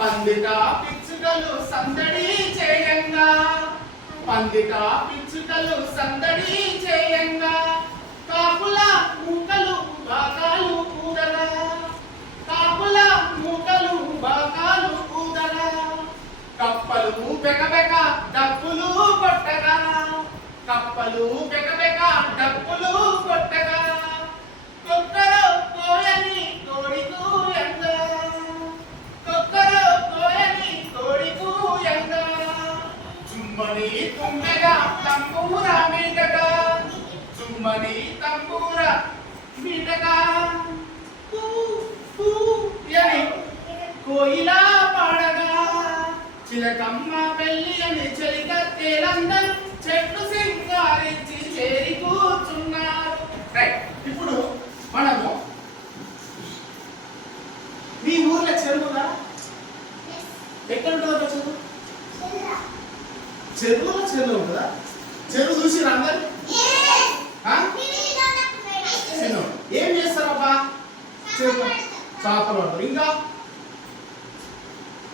పందిట పిచ్చుకలు సందడి చేయంగా పందిట పిచ్చుకలు సందడి చేయంగా కాపుల మూకలు బాకాలు ఊదరా కాపుల మూకలు బాకాలు ఊదరా కప్పలు బెకబెక డప్పులు కొట్టగా కప్పలు బెకబెక డప్పులు కొట్టగా కొక్కరో కోయని కోడికు ఎంద కొక్కరో కోయని కోడికు ఎంద చుమ్మని తుమ్మెగా తంబూర మీటగా చుమ్మని తంబూర మీటగా అని కోయిలా పాడగా చిలకమ్మ పెళ్ళి అని చెలికత్తేలందరూ చెట్లు సింగారించి చేరి కూర్చున్నారు. ఇప్పుడు మనము మీ ఊర్లో చెరువుగా ఎక్కడ ఉంటుందో చెరువు చెరువులో చెరువు ఉంటుందా చెరువు చూసి అందరు ఏం చేస్తారబ్బా చెరువు చేపలు పడతారు ఇంకా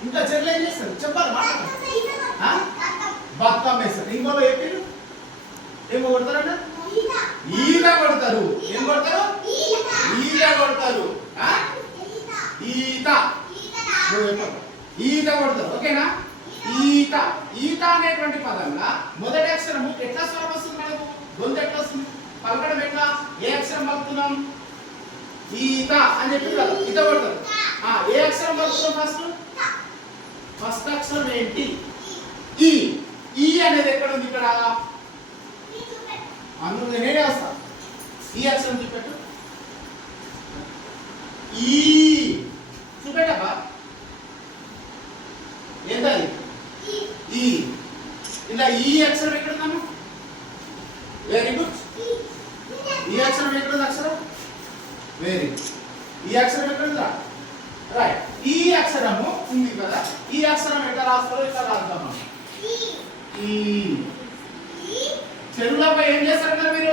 ఇంకా చెరువులు ఏం చేస్తారు చెప్పాలి బతుకమ్మ వేస్తారు ఇంకోలో చెప్పారు ఏమో కొడతారన్న ఈత కొడతారు ఏం కొడతారు ఈత కొడతారు ఈత ఈత కొడతారు ఓకేనా ఈత ఈత అనేటువంటి పదంగా మొదటి అక్షరము ఎట్లా స్వరం వస్తుంది మనకు గొంతు ఎట్లా వస్తుంది పలకడం ఎట్లా ఏ అక్షరం పలుకుతున్నాం ఈత అని చెప్పి కదా ఈత కొడతారు ఏ అక్షరం పలుకుతున్నాం ఫస్ట్ అక్షరం ఏంటి ఈ ఈ అనేది ఎక్కడ ఉంది ఇక్కడ అందులో నేనే వస్తా ఈ అక్షరం చూపెట్టు ఈ చూపెట్టబ్బా ఏంటది ఈ ఇలా ఈ అక్షరం ఎక్కడ ఉందమ్మా వెరీ గుడ్ ఈ అక్షరం ఎక్కడ ఉంది అక్షరం వెరీ ఈ అక్షరం ఎక్కడ ఉందా రైట్ ఈ అక్షరము ఉంది కదా ఈ అక్షరం ఎట్లా రాస్తారో ఇట్లా రాద్దాం ఈ చెరువులపై ఏం చేస్తారు కదా మీరు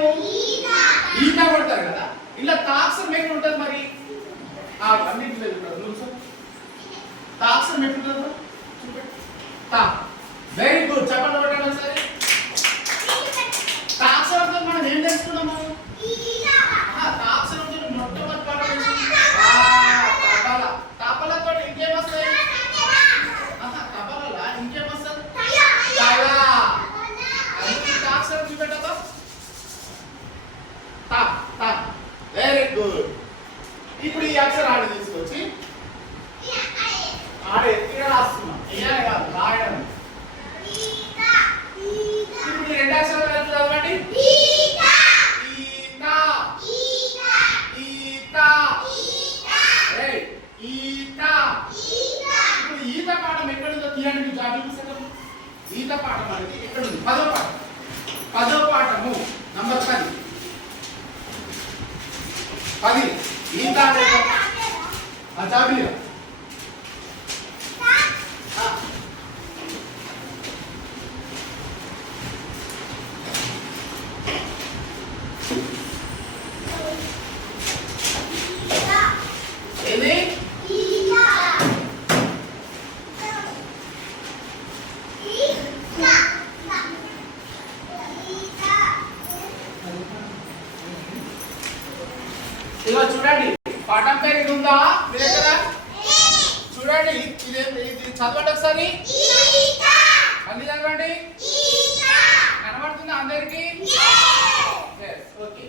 ఈత కొడతారు కదా ఇలా తాక్షరం ఎక్కడ ఉంటుంది మరి అన్నింటిలో తాక్షరం ఎట్లుంటుందో తా వెరీ గుడ్ చెప్పండి పెట్టండి ఒకసారి తాక్షరంతో మనం ఏం తెలుసుకున్నాము తాక్షరంతో మొట్టమొదటి పాట తబల తబలతో ఇంకేం వస్తాయి తబల ఇంకేం వస్తుంది తాక్షరం చూపెట్టదా తా తా వెరీ గుడ్ ఇప్పుడు ఈ అక్షరాన్ని తీసుకొచ్చి ఆడే ఎత్తిగా రాస్తున్నాం ఇయానే కాదు రాయడం ఇప్పుడు ఈ రెండు అక్షరాలు కలిపి చదవండి ఈత ఈత రైట్ ఈత ఇప్పుడు ఈత పాఠం ఎక్కడ ఉందో తీయండి మీ జాబితా పుస్తకం ఈత పాఠం అనేది ఎక్కడ ఉంది పదో పాఠము నంబర్ 10 ఈత ఆ జాబితా ఇదిగో చూడండి పాఠం పేరు ఇది ఉందా మీ దగ్గర చూడండి ఇది చదవండి ఒకసారి మళ్ళీ చదవండి కనబడుతుందా అందరికి ఓకే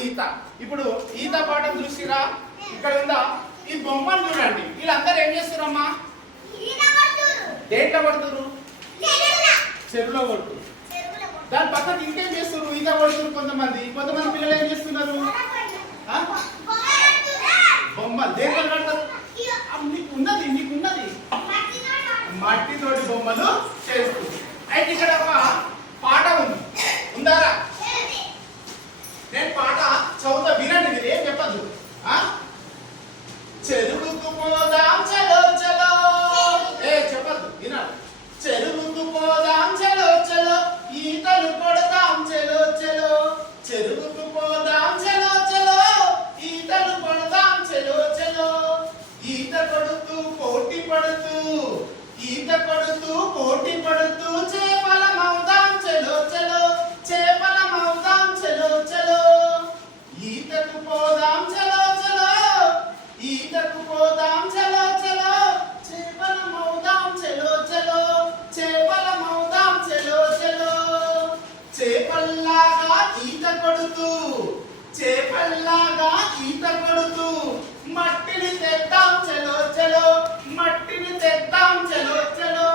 ఈత ఇప్పుడు ఈత పాఠం చూసిరా ఇక్కడ ఉందా ఈ బొమ్మను చూడండి వీళ్ళందరూ ఏం చేస్తున్నారమ్మా దేంట్లో పడుతున్నారు చెరువులో పడుతున్నారు దాని పక్కన ఇంకేం చేస్తున్నారు ఈత పడుతున్నారు కొంతమంది పిల్లలు ఏం చేస్తున్నారు బొమ్మలు దేంట్లో పడతారు నీకున్నది మట్టితోటి బొమ్మలు చేస్తుంది అయితే ఇక్కడ ఒక పాట ఉంది ఉందారా నేను పాట చదువుతా వినండి మీరు ఏం చెప్పద్దు చెరువుకు పోదాం చలో చలో చెప్పద్దు వినాలి చెరువుకు పోదాం చలో చలో ఈతలు కొడదాం చలో చలో చెరువుకు పోదాం చలో చలో ఈతలు కొడదాం చలో చలో ఈత కొడుతూ పోటీ పడుతూ ఈత కొడుతూ పోటీ పడుతూ చేపలమవుదాం చలో చలో చేపలమవుదాం చలో చలో ఈతకు పోదాం చలో చలో ఈతకు పోదాం చలో చలో చేపలమవుదాం చలో చలో చేపలమవుదాం చలో చలో చేపల్లాగా ఈత కొడుతూ చేపల్లాగా ఈత కొడుతూ మట్టిని తెద్దాం చలో చలో మట్టిని తెద్దాం చలో చలో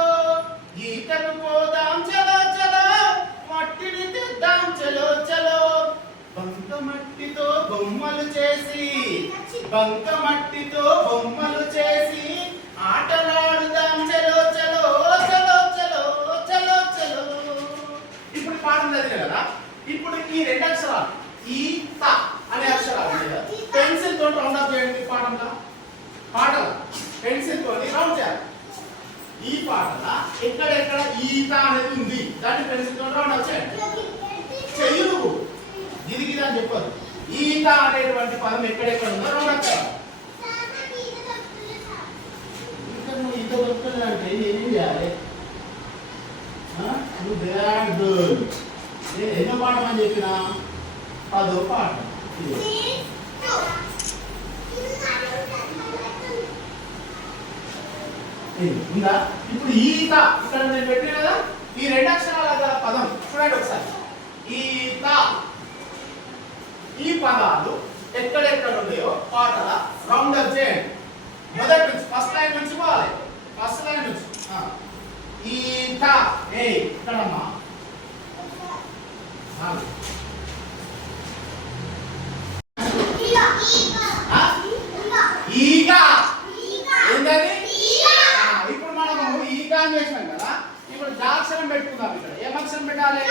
ఈతకు పోదాం చలో చలో మట్టిని తెద్దాం చలో చలో బంక మట్టితో బొమ్మలు చేసి బంక మట్టితో బొమ్మలు చేసి ఆటలాడుదాం చలో చలో చలో చలో చలో చలో ఇప్పుడు పాఠం చదివే కదా ఇప్పుడు ఈ రెండు అక్షరాలు ఈత అనే అక్షరాలు పెన్సిల్ తోటి రౌండ్ అప్ చేయండి పాఠంలో పాటలు పెన్సిల్ తోటి రౌండ్ చేయాలి ఈ పాటల ఎక్కడెక్కడ ఈత అనేది ఉంది దాన్ని పెన్సిల్ తోటి రౌండ్ అప్ చేయండి చెయ్యి నువ్వు గిరిగిరి అని చెప్పదు ఈత అనేటువంటి పదం ఎక్కడెక్కడ ఉందో రౌండ్ అప్ చేయాలి నువ్వు ఈత దొరుకుతుందంటే ఏం చేయాలి నువ్వు బ్యాడ్ ఎన్నో పాఠం అని చెప్పినా 10వ పాఠం ఉందా ఇప్పుడు ఈత ఇక్కడ నేను పెట్టిన కదా ఈ రెండు అక్షరాల గల పదం చూడండి ఒకసారి ఈత ఈ పదాలు ఎక్కడెక్కడ ఉన్నాయో పాటల రౌండ్ అప్ చేయండి మొదటి నుంచి ఫస్ట్ లైన్ నుంచి పోవాలి ఫస్ట్ లైన్ నుంచి ఈత ఇక్కడమ్మా ఈగ ఏంటది ఇప్పుడు మనము ఈగ అని చేసినాం కదా ఇప్పుడు జాక్షరం పెట్టుకుందాం ఇక్కడ ఏం అక్షరం పెట్టాలి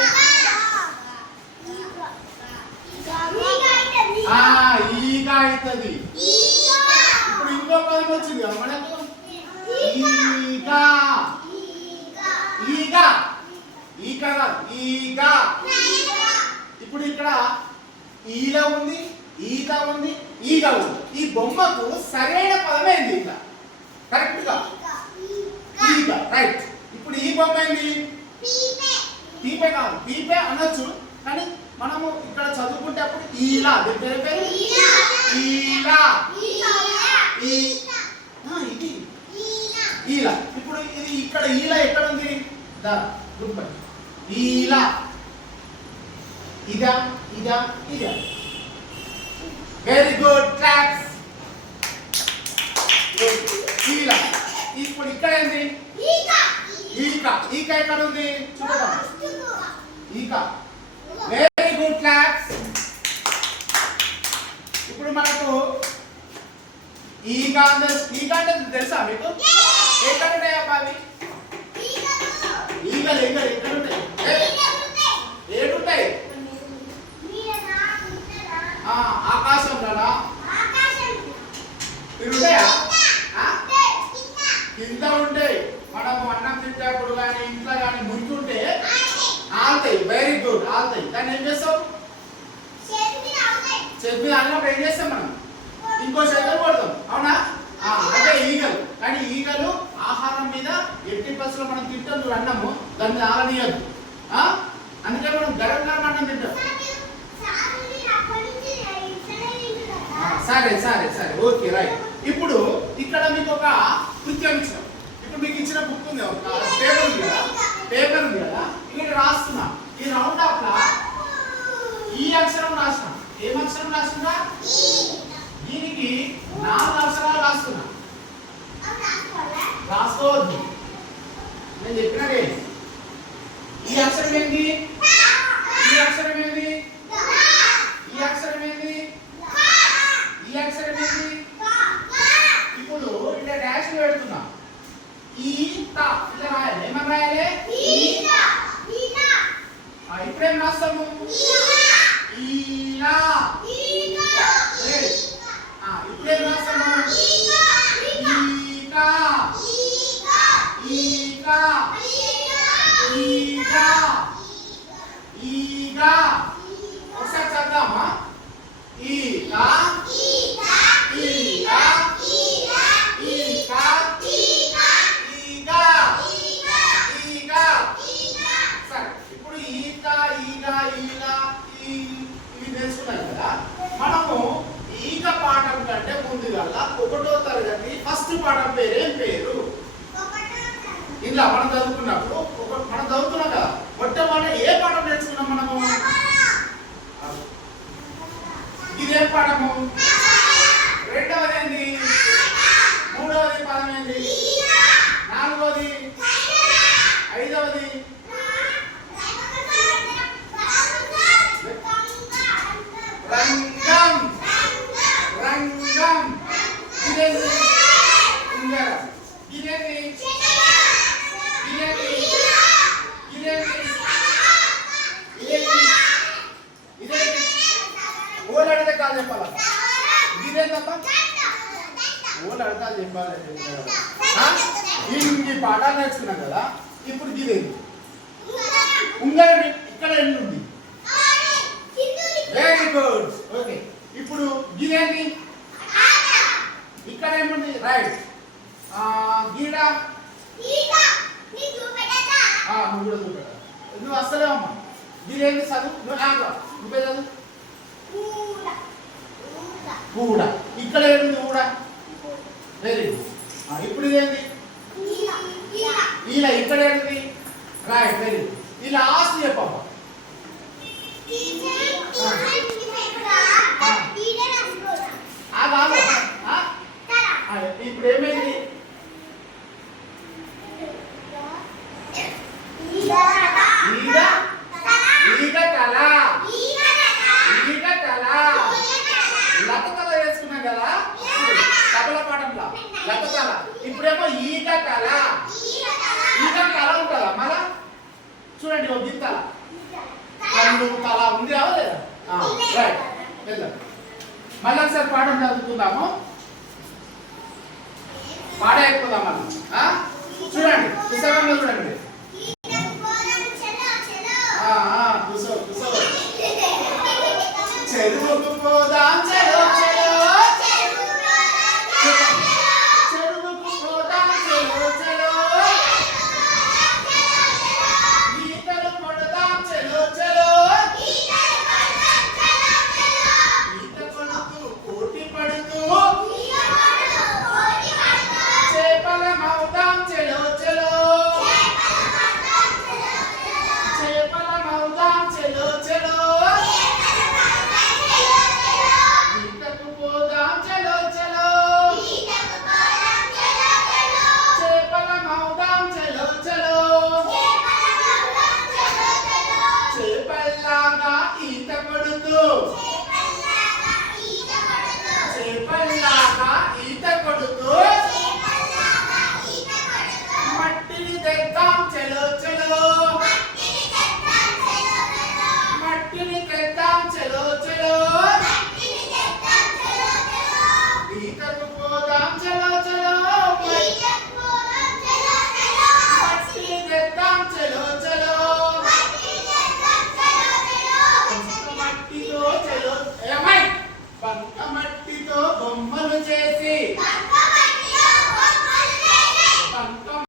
ఈగ అవుతుంది ఇప్పుడు ఇంకో పదం వచ్చింది కదా మనకు ఈగ ఈగ ఈగ ఈగ ఇప్పుడు ఇక్కడ ఈల ఉంది ఈత ఉంది ఈగ ఉంది ఈ బొమ్మకు సరైన పదం ఏంది ఈగ కరెక్ట్ గా ఈగ రైట్ ఇప్పుడు ఈ బొమ్మ ఏంది పీపే కాదు పీపే అనొచ్చు కానీ మనము ఇక్కడ చదువుకుంటే అప్పుడు ఈలా దీని పేరు పేరు ఈలా ఇది ఈలా ఇప్పుడు ఇది ఇక్కడ ఈలా ఎక్కడ ఉంది దా గుడ్ బై ఈలా ఇదా ఇదా ఇదా వెరీ గుడ్ క్లాప్స్ ఈలా ఇప్పుడు ఇక్కడ ఏంది ఈక ఈక ఎక్కడ ఉంది చూద్దాం ఈక వెరీ గుడ్ క్లాప్స్ ఇప్పుడు మనకు ఈక అంటే తెలుసా మీకు ఎక్కడ ఉంటాయి అబ్బా అవి ఈగలు ఈగలు ఎక్కడ ఉంటాయి ఏడుంటాయి ఆకాశంలోనా తిరుగుతాయా కింద ఉంటాయి మనము అన్నం తింటప్పుడు కానీ ఇంట్లో కానీ ముందుంటే ఆల్తాయి వెరీ గుడ్ ఆల్తాయి దాన్ని ఏం చేస్తావు చేతి మీద అన్నప్పుడు ఏం చేస్తాం మనం ఇంకో చేతులు కొడతాం అవునా అంటే ఈగలు కానీ ఈగలు ఆహారం మీద ఎట్టి పరిస్థితుల్లో మనం తింటాం చూడు అన్నము దాని మీద ఆలనీయద్దు అందుకే మనం గరం గరం అన్నం తింటాం సరే సరే సరే ఓకే రైట్ ఇప్పుడు ఇక్కడ మీకు ఒక కృత్యం ఇచ్చాం ఇప్పుడు మీకు ఇచ్చిన బుక్ ఉంది ఒక పేపర్ ఉంది కదా ఇక్కడ రాస్తున్నా ఈ రౌండ్ అప్ లా ఈ అక్షరం రాసిన ఏం అక్షరం రాస్తున్నా దీనికి 4 అక్షరాలు రాస్తున్నా రాసుకోవద్దు నేను చెప్పినదే ఈ అక్షరం ఏంటి ఈ అక్షరం ఏంటి ఈ అక్షరం ఏంటి ఈ అక్షరం ఏంటి ఇప్పుడు ఇలా డాష్ పెడుతున్నా ఈత ఇలా రాయాలి ఏమని రాయాలి ఇప్పుడేం రాస్తాము ఈలా ఇప్పుడేం రాస్తాము ఈక ఈక ఈక ఈక ఒకసారి చదువుదామా ఈక ఈక ఈక ఈక ఇలా మనం చదువుకున్నప్పుడు మనం చదువుతున్నాం కదా, మొట్టమొదటి ఏ పాఠం నేర్చుకున్నాం మనము? ఇదేం పాఠము? రెండవది ఏంది? మూడవది పదం ఏంది? నాలుగవది, ఐదవది, రంగం. రంగం ఇదేంది? ఉంగరం. ఇదేంది? ఇదేంది? ఇదేంది? ఇదేంది? ఇదేంది? ఓళ్ళు అడిగితే కాదు చెప్పాలా? ఇదేందప్ప? ఓళ్ళు అడతాలు చెప్పాలి. ఇన్ని పాఠాలు నేర్చుకున్నాం కదా, ఇప్పుడు ఇదేంది? ఉంగరం ఇక్కడ ఎన్ని ఉంది? Very good. ఓకే, ఇప్పుడు గిదేంటి? ఇక్కడ ఏముంది? రైట్. గీడ నువ్వు కూడా చూపెట్ట. నువ్వు వస్తలేవమ్మా. గిదేంటి? చదువు. నువ్వే చదువు. కూడా. ఇక్కడ ఏముంది? కూడా. Very good. ఇప్పుడు ఇదేంటి? ఇలా. ఇక్కడ ఏంటిది? రైట్. Very good. ఇలా ఆస్తి చెప్పమ్మా. ఇప్పుడు ఏమైంది? లతకళ వేసుకున్నాం కదా తబల పాఠంలో, లతకళ. ఇప్పుడేమో ఈట కళ. ఈట కళ ఉంటుందా మళ్ళా? చూడండి, ఒక గింతల కళ్ళు కళ ఉంది లేదా? రైట్, వెళ్దాం. మళ్ళీ ఒకసారి పాఠం చదువుకుందాము. పాట అయిపోదాం మళ్ళీ. చూడండి, పుస్తకంలో చూడండి.